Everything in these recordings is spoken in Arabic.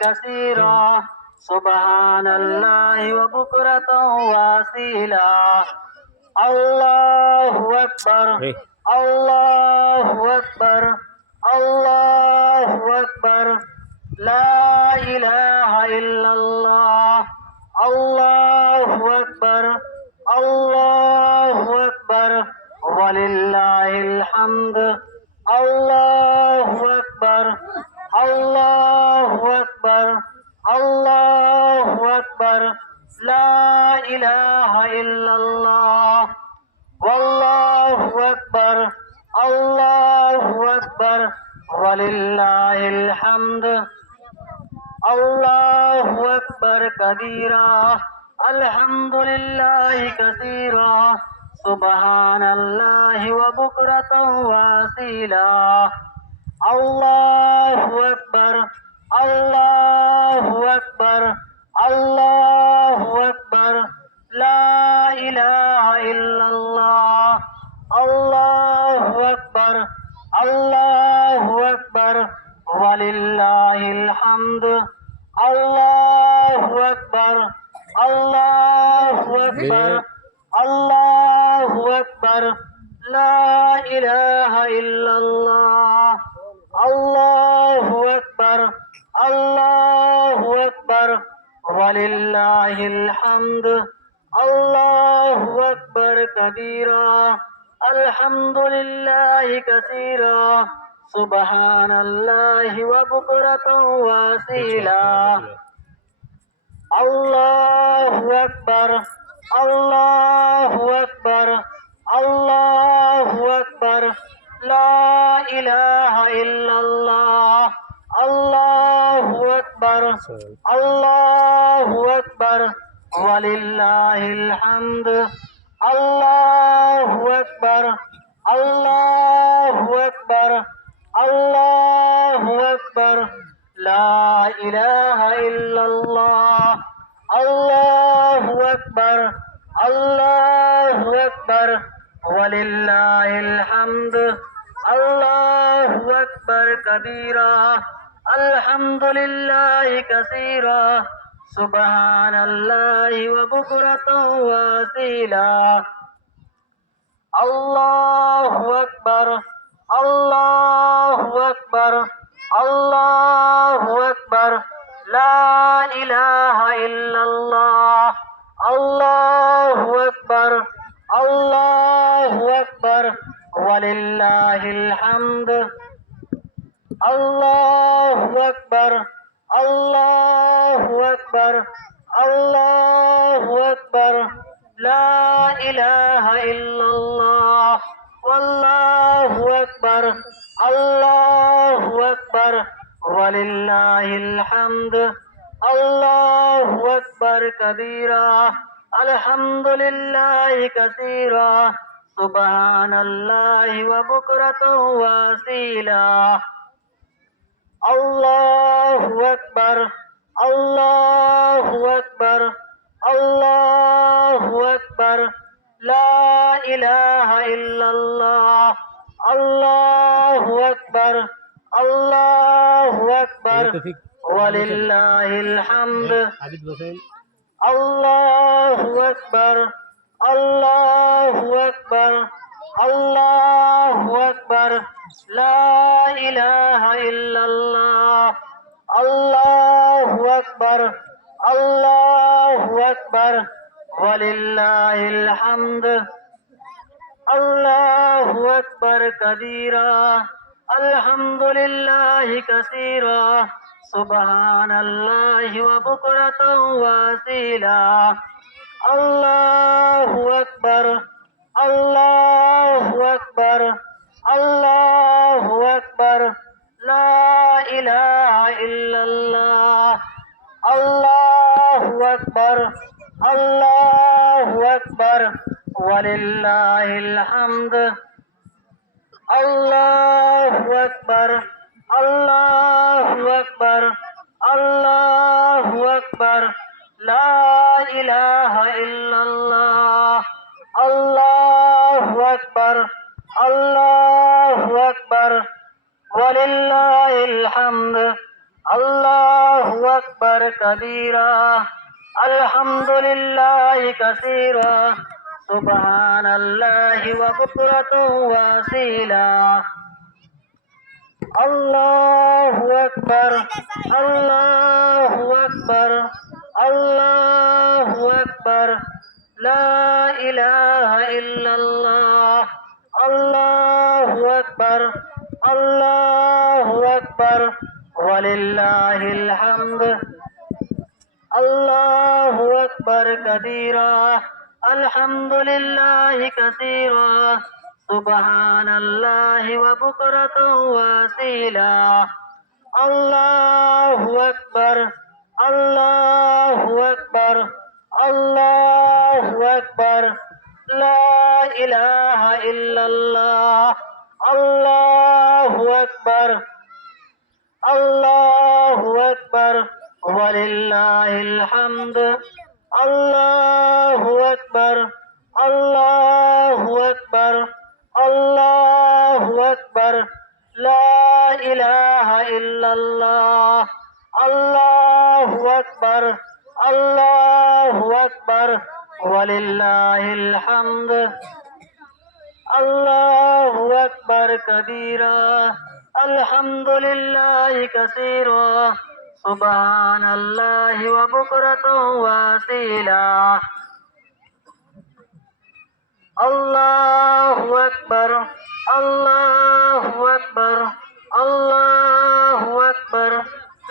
كثيرا سبحان الله وبكرة وأصيلا الله أكبر الله أكبر الله أكبر لا إله إلا الله الله أكبر الله أكبر ولله الحمد الله أكبر الله أكبر الله أكبر لا إله إلا الله والله أكبر الله أكبر ولله الحمد الله أكبر كبيرا الحمد لله كثيرا سبحان الله وبكرة وأصيلا الله أكبر الله أكبر الله أكبر لا إله إلا الله الله أكبر الله أكبر ولله الحمد الله أكبر الله أكبر الله أكبر لا إله إلا الله الله أكبر الله أكبر ولله الحمد الله أكبر كبيرا الحمد لله كثيرا سبحان الله وبكرة وأصيلا الله أكبر الله أكبر الله أكبر لا إله إلا الله الله أكبر الله أكبر ولله الحمد الله أكبر الله أكبر الله أكبر لا إله إلا الله الله أكبر الله أكبر ولله الحمد الله أكبر كبيرا الحمد لله كثيرا سبحان الله وبكرة وأصيلا الله أكبر الله أكبر الله أكبر لا إله إلا الله الله أكبر الله أكبر ولله الحمد الله أكبر الله أكبر الله أكبر لا إله إلا الله والله أكبر الله أكبر ولله الحمد الله أكبر كبيرا الحمد لله كثيرا سبحان الله وبكرة وأصيلا الله أكبر الله أكبر الله أكبر لا إله إلا الله الله أكبر الله أكبر ولله الحمد الله أكبر الله أكبر الله أكبر لا إله إلا الله الله أكبر الله أكبر ولله الحمد الله أكبر كبيرا الحمد لله كثيرا سبحان الله وبكرة وأصيلا الله أكبر الله أكبر الله أكبر لا إله إلا الله الله أكبر الله أكبر ولله الحمد الله أكبر الله أكبر الله أكبر لا إله إلا الله الله أكبر الله أكبر ولله الحمد الله أكبر كبيرا الحمد لله كثيرا سبحان الله وبكرة وأصيلا الله أكبر الله أكبر الله أكبر لا إله إلا الله الله أكبر الله أكبر ولله الحمد الله أكبر كبيرا الحمد لله كثيرا سبحان الله وبكرة وأصيلا الله أكبر الله أكبر الله أكبر لا إله إلا الله الله أكبر الله أكبر ولله الحمد الله أكبر الله أكبر الله أكبر لا إله إلا الله الله أكبر الله أكبر ولله الحمد الله أكبر كبيرا الحمد لله كثيرا سبحان الله وبكرة وأصيلا الله أكبر الله أكبر الله أكبر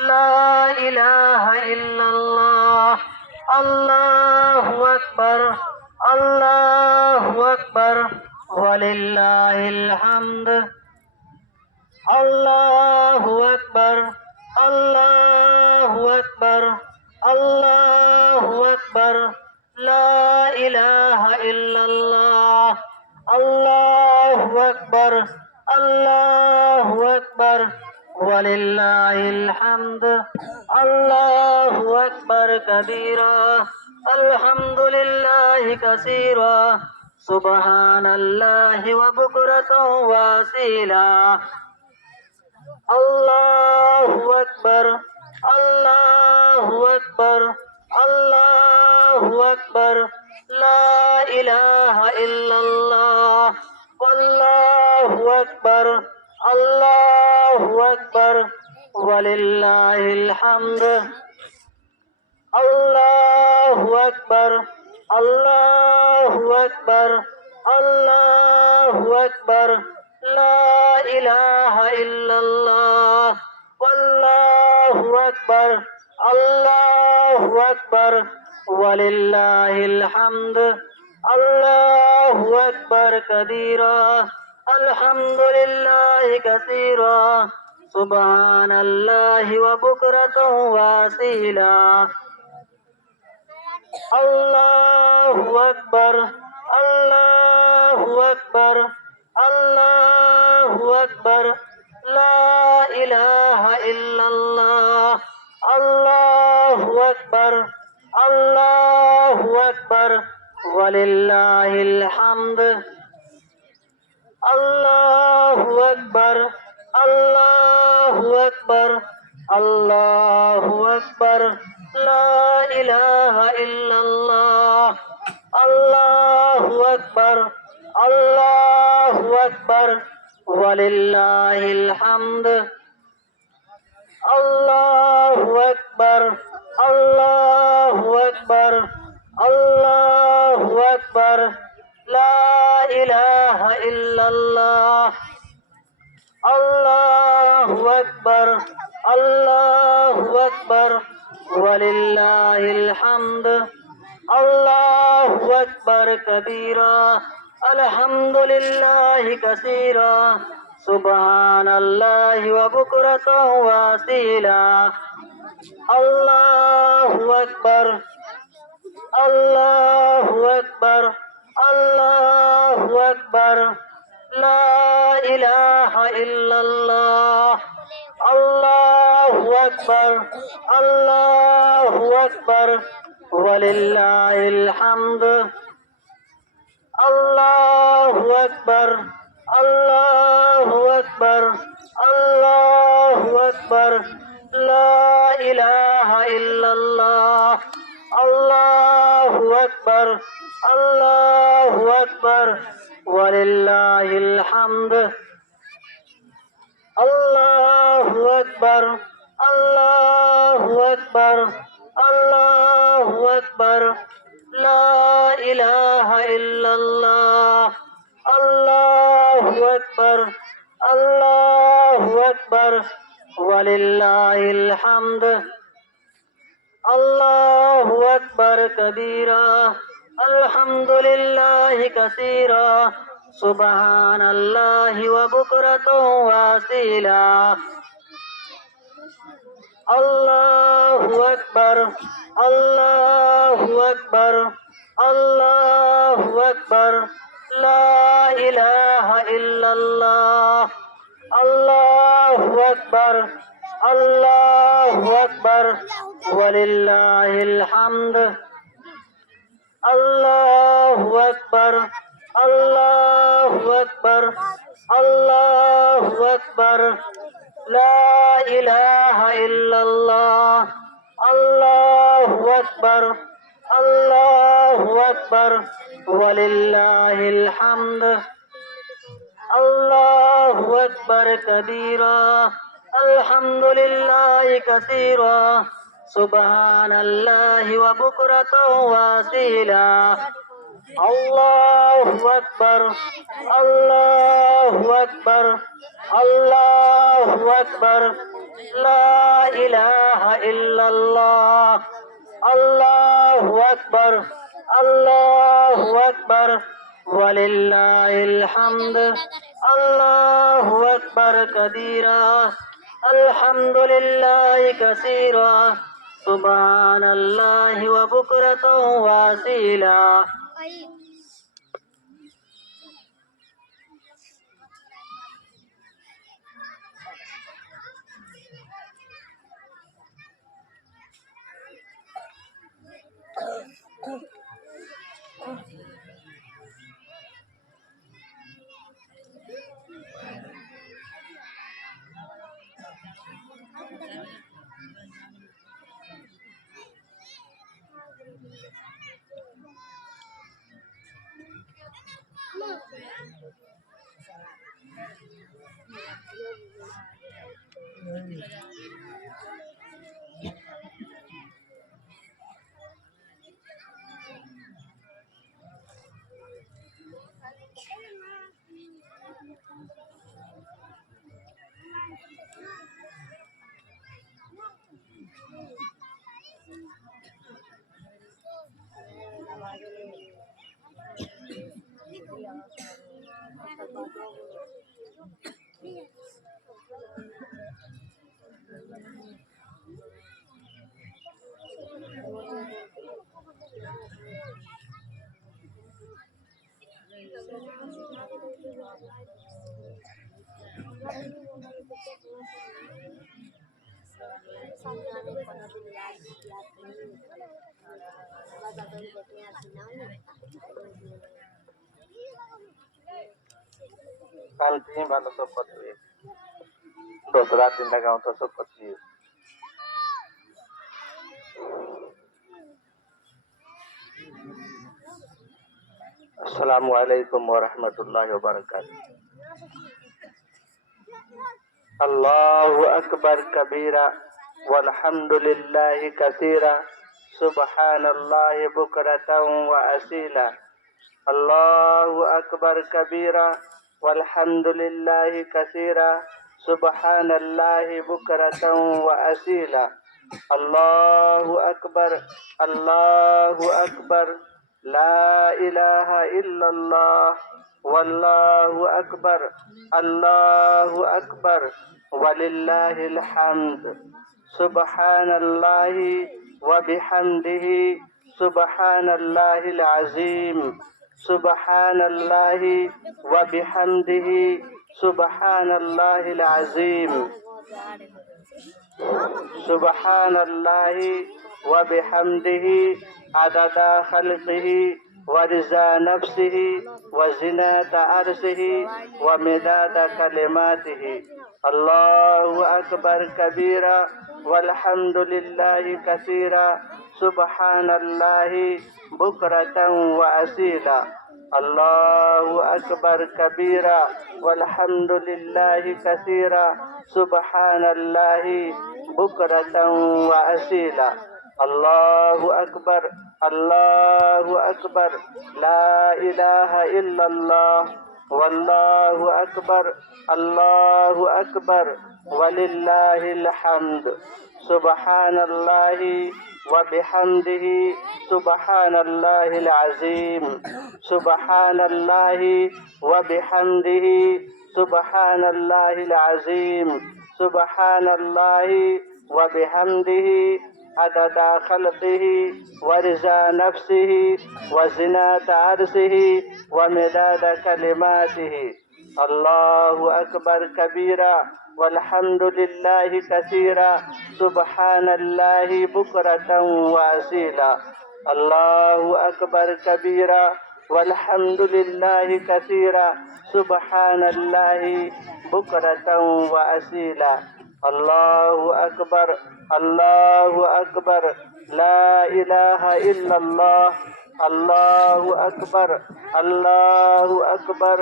لا إله إلا الله الله أكبر الله أكبر ولله الحمد الله أكبر الله أكبر الله أكبر لا إله إلا الله الله أكبر الله أكبر ولله الحمد الله أكبر كبيرا الحمد لله كثيرا سبحان الله وبكرة وأصيلا الله أكبر الله أكبر الله أكبر لا إله إلا الله والله أكبر الله أكبر ولله الحمد الله أكبر الله أكبر الله أكبر لا إله إلا الله والله أكبر الله أكبر ولله الحمد الله أكبر كبيرا الحمد لله كثيرا سبحان الله وبكرة وأصيلا الله أكبر الله أكبر الله أكبر لا إله إلا الله الله أكبر الله أكبر ولله الحمد الله أكبر الله أكبر الله أكبر لا إله إلا الله الله أكبر الله أكبر ولله الحمد الله أكبر الله أكبر الله أكبر لا إله إلا الله الله أكبر الله أكبر ولله الحمد الله أكبر كبيرا الحمد لله كثيرا سبحان الله وبكرة وأصيلا الله أكبر الله أكبر الله أكبر لا إله إلا الله الله أكبر الله أكبر ولله الحمد الله أكبر الله أكبر الله أكبر لا إله إلا الله الله أكبر الله أكبر ولله الحمد الله أكبر الله أكبر الله أكبر لا إله إلا الله الله أكبر الله أكبر ولله الحمد الله أكبر كبيرا الحمد لله كثيرا سبحان الله وبكرة وأصيلا الله أكبر الله أكبر الله أكبر لا إله إلا الله الله أكبر الله أكبر ولله الحمد الله أكبر الله أكبر الله أكبر لا إله إلا الله الله أكبر الله أكبر ولله الحمد الله أكبر كبيرا الحمد لله كثيرا سبحان الله وبكرة وأصيلا الله أكبر الله أكبر الله أكبر لا إله إلا الله الله أكبر الله أكبر ولله الحمد الله أكبر كبيرا الحمد لله كثيرا سبحان الله وبكرة وأصيلا কাল তুমি ভালো সব করবে 10 রাত 3 টাকা মতো সব করছি আসসালামু আলাইকুম ওয়া রাহমাতুল্লাহি ওয়া বারাকাতুহু আল্লাহু আকবার কবীরা ওয়ালহামদুলিল্লাহি কাসীরা সুবহানাল্লাহি বুকরাতাও ওয়া আসীলা আল্লাহু আকবার কবীরা ওয়ালহামদুলিল্লাহি কাসীরা সুবহানাল্লাহি বুকরাতাও ওয়া আসীলা আল্লাহু আকবার লা ইলাহা ইল্লাল্লাহ ওয়াল্লাহু আকবার আল্লাহু আকবার ওয়ালিল্লাহিল হামদ সুবহানাল্লাহি ওয়া বিহামদিহি সুবহানাল্লাহিল আযীম সুবহানাল্লাহি ওয়া বিহামদিহি সুবহানাল্লাহিল আযীম সুবহানাল্লাহি ওয়া বিহামদিহি আদাদা খালকিহি ওয়া রিজা নাফসিহি ওয়া জিনাতা আরশিহি ওয়া মিদাদা কালিমাতিহি আল্লাহু আকবার কবীরা والحمد لله كثيرا سبحان الله بكرة وأصيلا الله أكبر كبيرا والحمد لله كثيرا سبحان الله بكرة وأصيلا الله أكبر الله أكبر لا إله إلا الله والله أكبر الله أكبر ولله الحمد سبحان الله وبحمده سبحان الله العظيم سبحان الله وبحمده سبحان الله العظيم سبحان الله وبحمده عدد خلقه ورضا نفسه وزنة عرشه ومداد كلماته الله أكبر كبيرا والحمد لله كثيرا سبحان الله بكرة وأصيلا الله أكبر كبيرا والحمد لله كثيرا سبحان الله بكرة وأصيلا الله أكبر الله أكبر لا إله إلا الله الله أكبر الله أكبر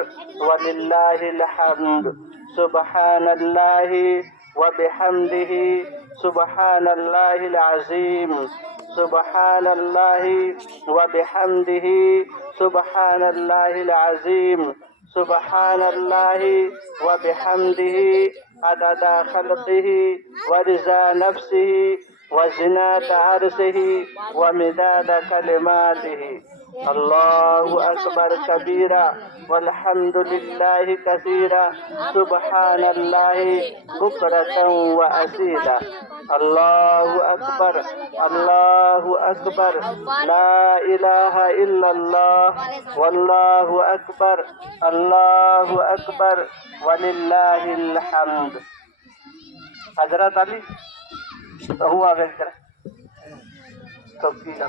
ولله الحمد سبحان الله وبحمده سبحان الله العظيم سبحان الله وبحمده سبحان الله العظيم سبحان الله وبحمده عدد خلقه ورضا نفسه وزنة عرشه ومداد كلماته الله أكبر كبيرا والحمد لله كثيرا سبحان الله بكرة وأصيلا الله أكبر الله أكبر لا إله إلا الله والله أكبر الله أكبر ولله الحمد حضرت علي هو أغير توكيل